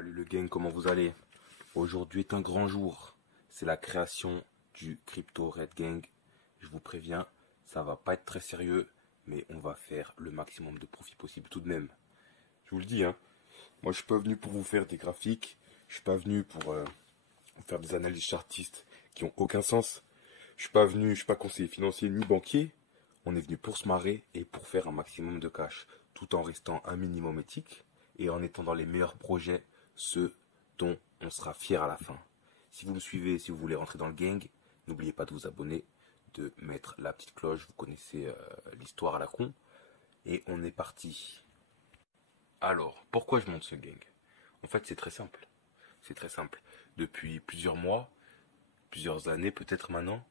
Salut le gang, comment vous allez? Aujourd'hui est un grand jour. C'est la création du Crypto Red Gang. Je vous préviens, ça va pas être très sérieux, mais on va faire le maximum de profit possible tout de même. Je vous le dis, hein. Moi, je suis pas venu pour vous faire des graphiques. Je suis pas venu pour vous faire des analyses chartistes qui ont aucun sens. Je suis pas conseiller financier ni banquier. On est venu pour se marrer et pour faire un maximum de cash, tout en restant un minimum éthique et en étant dans les meilleurs projets, ceux dont on sera fier à la fin. Si vous me suivez, si vous voulez rentrer dans le gang, n'oubliez pas de vous abonner, de mettre la petite cloche, vous connaissez l'histoire à la con. Et on est parti. Alors, pourquoi je monte ce gang? En fait, c'est très simple. C'est très simple. Depuis plusieurs mois, plusieurs années peut-être maintenant,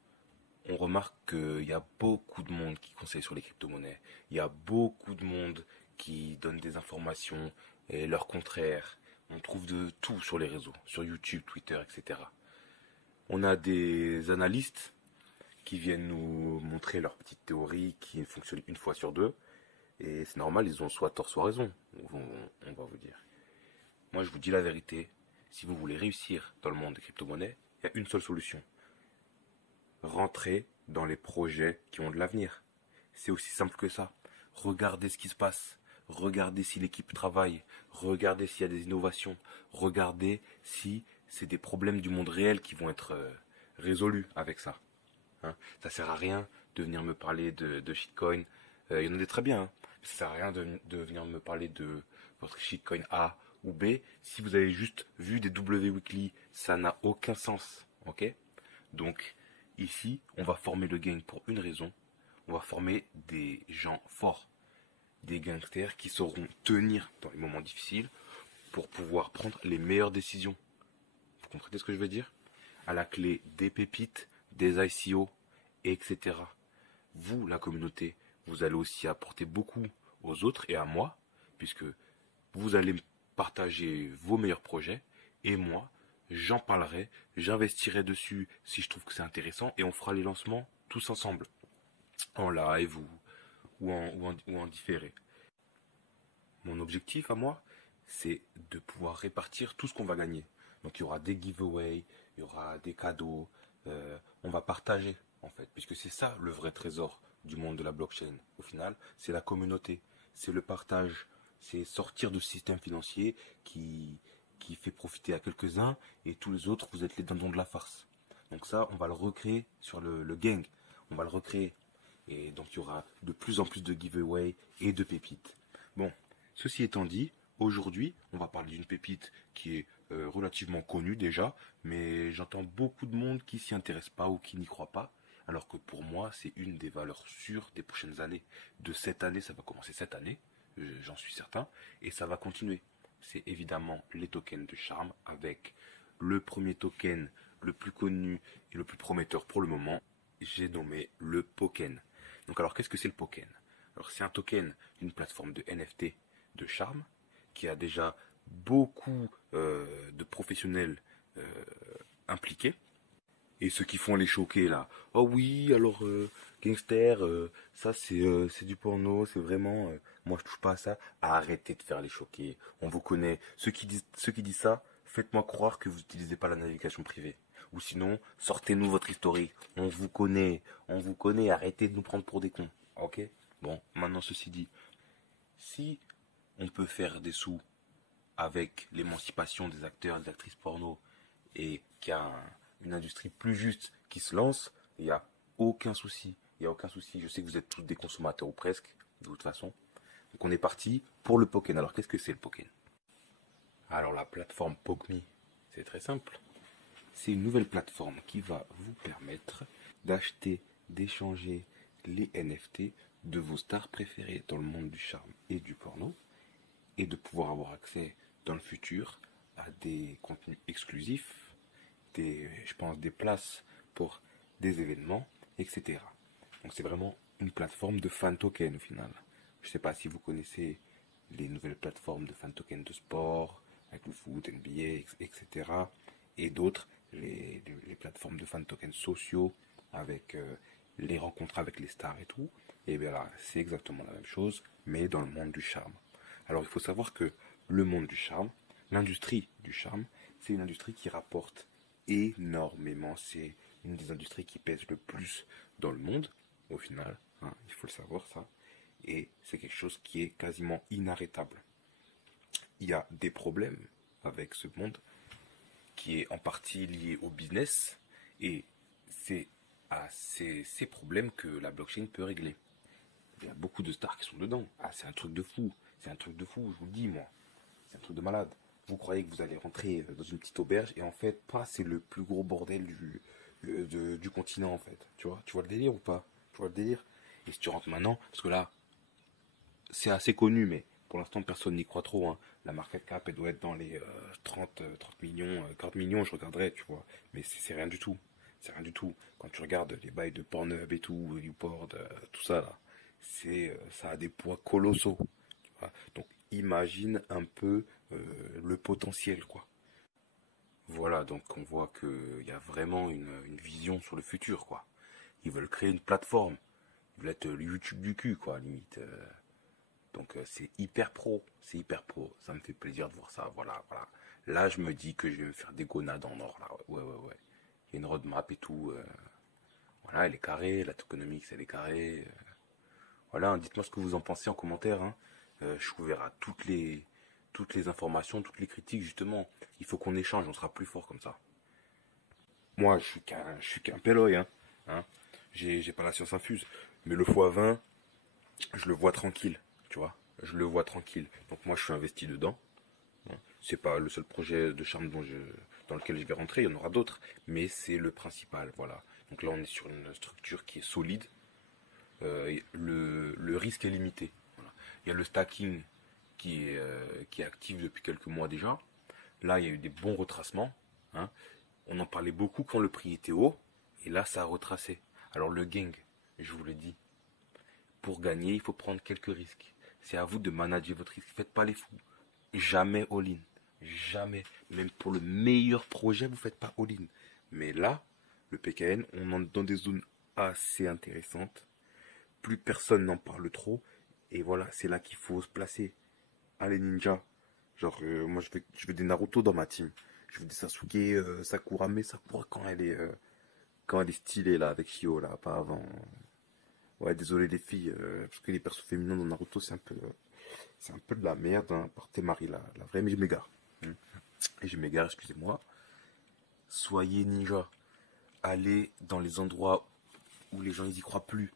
on remarque qu'il y a beaucoup de monde qui conseille sur les crypto-monnaies. Il y a beaucoup de monde qui donne des informations et leur contraire. On trouve de tout sur les réseaux, sur YouTube, Twitter, etc. On a des analystes qui viennent nous montrer leurs petites théories qui fonctionnent une fois sur deux. Et c'est normal, ils ont soit tort, soit raison, on va vous dire. Moi, je vous dis la vérité. Si vous voulez réussir dans le monde des crypto-monnaies, il y a une seule solution. Rentrez dans les projets qui ont de l'avenir. C'est aussi simple que ça. Regardez ce qui se passe. Regardez si l'équipe travaille. Regardez s'il y a des innovations. Regardez si c'est des problèmes du monde réel qui vont être résolus avec ça. Hein, ça sert à rien de venir me parler de shitcoin. Il y en a des très bien. Hein. Ça sert à rien de venir me parler de votre shitcoin A ou B. Si vous avez juste vu des W Weekly, ça n'a aucun sens. Ok? Donc, ici, on va former le gang pour une raison. On va former des gens forts, des gangsters qui sauront tenir dans les moments difficiles pour pouvoir prendre les meilleures décisions. Vous comprenez ce que je veux dire? À la clé des pépites, des ICO, etc. Vous, la communauté, vous allez aussi apporter beaucoup aux autres et à moi, puisque vous allez partager vos meilleurs projets et moi, j'en parlerai, j'investirai dessus si je trouve que c'est intéressant et on fera les lancements tous ensemble, en live ou en différé. Mon objectif à moi, c'est de pouvoir répartir tout ce qu'on va gagner. Donc il y aura des giveaways, il y aura des cadeaux, on va partager en fait, puisque c'est ça le vrai trésor du monde de la blockchain. Au final, c'est la communauté, c'est le partage, c'est sortir de ce système financier qui fait profiter à quelques-uns et tous les autres, vous êtes les dindons de la farce. Donc ça, on va le recréer sur le gang. On va le recréer. Et donc il y aura de plus en plus de giveaways et de pépites. Bon, ceci étant dit, aujourd'hui, on va parler d'une pépite qui est relativement connue déjà, mais j'entends beaucoup de monde qui s'y intéresse pas ou qui n'y croit pas, alors que pour moi, c'est une des valeurs sûres des prochaines années. De cette année, ça va commencer cette année, j'en suis certain, et ça va continuer. C'est évidemment les tokens de charme, avec le premier token le plus connu et le plus prometteur pour le moment, j'ai nommé le Poken. Donc alors qu'est-ce que c'est le Poken? Alors c'est un token d'une plateforme de NFT de charme qui a déjà beaucoup de professionnels impliqués. Et ceux qui font les choquer là, oh oui, alors gangster, ça c'est du porno, c'est vraiment, moi je touche pas à ça. Arrêtez de faire les choquer, on vous connaît. Ceux qui disent ça, faites-moi croire que vous n'utilisez pas la navigation privée. Ou sinon, sortez-nous votre historique. On vous connaît, arrêtez de nous prendre pour des cons. Ok? Bon, maintenant ceci dit, si on peut faire des sous avec l'émancipation des acteurs et des actrices porno et qu'il y a une industrie plus juste qui se lance, il n'y a aucun souci. Il n'y a aucun souci. Je sais que vous êtes tous des consommateurs ou presque, de toute façon. Donc on est parti pour le Poken. Alors qu'est-ce que c'est le Poken? Alors la plateforme PokeMe, c'est très simple. C'est une nouvelle plateforme qui va vous permettre d'acheter, d'échanger les NFT de vos stars préférées dans le monde du charme et du porno et de pouvoir avoir accès dans le futur à des contenus exclusifs, je pense des places pour des événements, etc. Donc c'est vraiment une plateforme de fan token au final. Je ne sais pas si vous connaissez les nouvelles plateformes de fan token de sport, avec le foot, NBA, etc. Et d'autres, les plateformes de fan tokens sociaux, avec les rencontres avec les stars et tout. Et bien là, c'est exactement la même chose, mais dans le monde du charme. Alors il faut savoir que le monde du charme, l'industrie du charme, c'est une industrie qui rapporte énormément. C'est une des industries qui pèse le plus dans le monde, au final. Hein, il faut le savoir, ça. Et c'est quelque chose qui est quasiment inarrêtable. Il y a des problèmes avec ce monde qui est en partie lié au business et c'est à ces problèmes que la blockchain peut régler. Il y a beaucoup de stars qui sont dedans. Ah, c'est un truc de fou. C'est un truc de fou, je vous le dis, moi. C'est un truc de malade. Vous croyez que vous allez rentrer dans une petite auberge et en fait, pas, c'est le plus gros bordel du continent, en fait. Tu vois le délire ou pas? Tu vois le délire? Et si tu rentres maintenant, parce que là, c'est assez connu, mais pour l'instant, personne n'y croit trop. Hein. La market cap, elle doit être dans les 30 millions, 40 millions, je regarderai, tu vois. Mais c'est rien du tout. C'est rien du tout. Quand tu regardes les bails de Pornhub et tout, YouPorn, tout ça, là, ça a des poids colossaux. Tu vois. Donc, imagine un peu le potentiel, quoi. Voilà, donc on voit qu'il y a vraiment une vision sur le futur, quoi. Ils veulent créer une plateforme. Ils veulent être le YouTube du cul, quoi, limite. Donc c'est hyper pro, c'est hyper pro. Ça me fait plaisir de voir ça, voilà, voilà. Là, je me dis que je vais me faire des gonades en or, là. Ouais, ouais, ouais. Il y a une roadmap et tout. Voilà, elle est carrée, la tokenomics, elle est carrée. Voilà, hein, dites-moi ce que vous en pensez en commentaire. Hein. Je suis ouvert à toutes les informations, toutes les critiques, justement. Il faut qu'on échange, on sera plus fort comme ça. Moi, je suis qu'un péloy, hein. Hein. J'ai pas la science infuse. Mais le x20, je le vois tranquille, tu vois. Je le vois tranquille. Donc moi, je suis investi dedans. Hein. C'est pas le seul projet de charme dans lequel je vais rentrer, il y en aura d'autres. Mais c'est le principal, voilà. Donc là, on est sur une structure qui est solide. Le risque est limité. Voilà. Il y a le stacking qui est actif depuis quelques mois déjà. Là, il y a eu des bons retracements. Hein. On en parlait beaucoup quand le prix était haut. Et là, ça a retracé. Alors le gang, je vous le dis, pour gagner, il faut prendre quelques risques. C'est à vous de manager votre risque. Faites pas les fous. Jamais all-in. Jamais. Même pour le meilleur projet, vous faites pas all-in. Mais là, le PKN, on entre dans des zones assez intéressantes. Plus personne n'en parle trop. Et voilà, c'est là qu'il faut se placer. Allez ninja. Genre, moi je veux des Naruto dans ma team. Je veux des Sasuke, Sakura quand elle est stylée là avec Shio là, pas avant. Ouais, désolé les filles, parce que les persos féminins dans Naruto c'est un peu de la merde, hein, par Temari la vraie, mais je m'égare. Et je m'égare, excusez-moi. Soyez ninja. Allez dans les endroits où les gens ils y croient plus.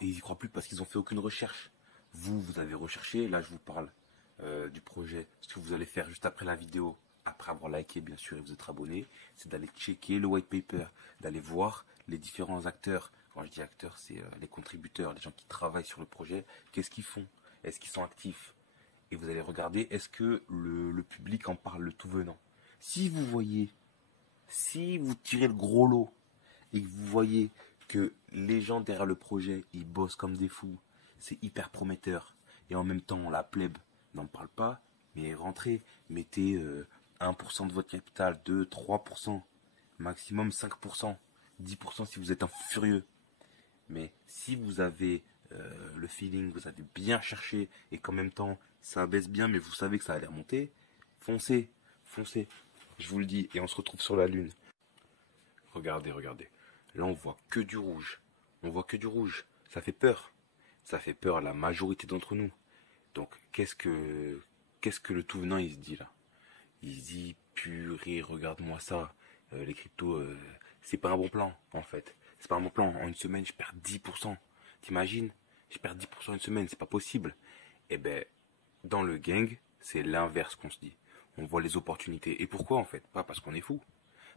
Et ils y croient plus parce qu'ils ont fait aucune recherche. Vous avez recherché, là je vous parle du projet. Ce que vous allez faire juste après la vidéo, après avoir liké bien sûr et vous êtes abonné, c'est d'aller checker le white paper, d'aller voir les différents acteurs. Quand je dis acteurs, c'est les contributeurs, les gens qui travaillent sur le projet. Qu'est-ce qu'ils font? Est-ce qu'ils sont actifs? Et vous allez regarder, est-ce que le public en parle le tout venant? Si vous voyez, si vous tirez le gros lot et que vous voyez que les gens derrière le projet, ils bossent comme des fous, c'est hyper prometteur. Et en même temps, la plèbe n'en parle pas, mais rentrez, mettez 1% de votre capital, 2, 3%, maximum 5%, 10% si vous êtes un furieux. Mais si vous avez le feeling, vous avez bien cherché et qu'en même temps ça baisse bien, mais vous savez que ça allait remonter, foncez, foncez. Je vous le dis, et on se retrouve sur la lune. Regardez, regardez. Là, on voit que du rouge. On voit que du rouge. Ça fait peur. Ça fait peur à la majorité d'entre nous. Donc, qu'est-ce que le tout venant, il se dit là? Il se dit, purée, regarde-moi ça. Les cryptos, c'est pas un bon plan, en fait. C'est pas un bon plan. En une semaine, je perds 10%. T'imagines? Je perds 10% en une semaine, c'est pas possible. Eh ben, dans le gang, c'est l'inverse qu'on se dit. On voit les opportunités. Et pourquoi, en fait? Pas parce qu'on est fou.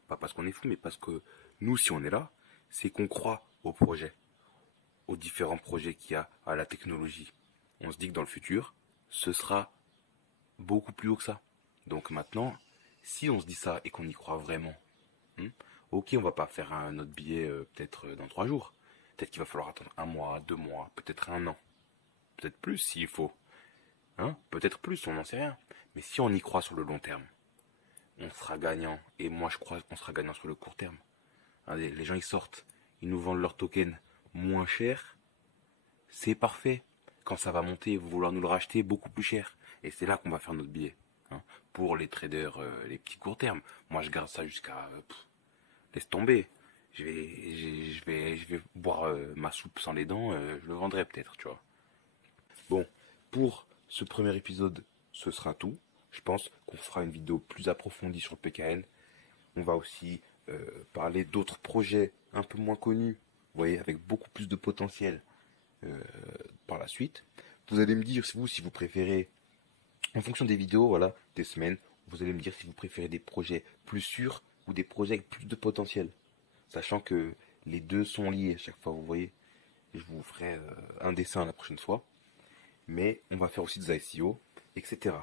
Pas parce qu'on est fou, mais parce que nous, si on est là, c'est qu'on croit au projet, aux différents projets qu'il y a, à la technologie. On se dit que dans le futur, ce sera beaucoup plus haut que ça. Donc maintenant, si on se dit ça et qu'on y croit vraiment, ok, on va pas faire un autre billet peut-être dans 3 jours. Peut-être qu'il va falloir attendre 1 mois, 2 mois, peut-être 1 an. Peut-être plus s'il faut. Peut-être plus, on n'en sait rien. Mais si on y croit sur le long terme, on sera gagnant. Et moi, je crois qu'on sera gagnant sur le court terme. Les gens, ils sortent. Ils nous vendent leurs tokens moins cher. C'est parfait. Quand ça va monter, ils vont vouloir nous le racheter beaucoup plus cher. Et c'est là qu'on va faire notre billet. hein, pour les traders, les petits court termes. Moi, je garde ça jusqu'à... laisse tomber. Je vais boire ma soupe sans les dents, je le vendrai peut-être, tu vois. Bon, pour ce premier épisode, ce sera tout. Je pense qu'on fera une vidéo plus approfondie sur le PKN. On va aussi parler d'autres projets un peu moins connus, vous voyez, avec beaucoup plus de potentiel euh, par la suite. Vous allez me dire, si vous préférez, en fonction des vidéos, voilà, des semaines, vous allez me dire si vous préférez des projets plus sûrs ou des projets avec plus de potentiel. Sachant que les deux sont liés à chaque fois, vous voyez. Je vous ferai un dessin la prochaine fois. Mais on va faire aussi des ICO, etc.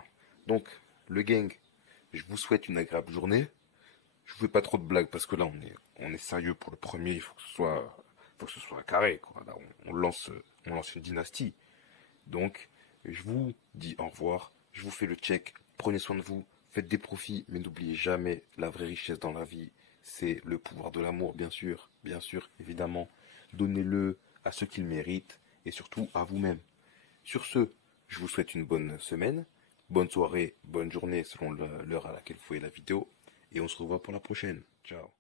Donc, le gang, je vous souhaite une agréable journée. Je vous fais pas trop de blagues parce que là, on est sérieux pour le premier. Il faut que ce soit carré, quoi. Là, on lance une dynastie. Donc, je vous dis au revoir. Je vous fais le check. Prenez soin de vous. Faites des profits, mais n'oubliez jamais la vraie richesse dans la vie. C'est le pouvoir de l'amour, bien sûr, évidemment. Donnez-le à ceux qui le méritent et surtout à vous-même. Sur ce, je vous souhaite une bonne semaine, bonne soirée, bonne journée selon l'heure à laquelle vous voyez la vidéo, et on se revoit pour la prochaine. Ciao.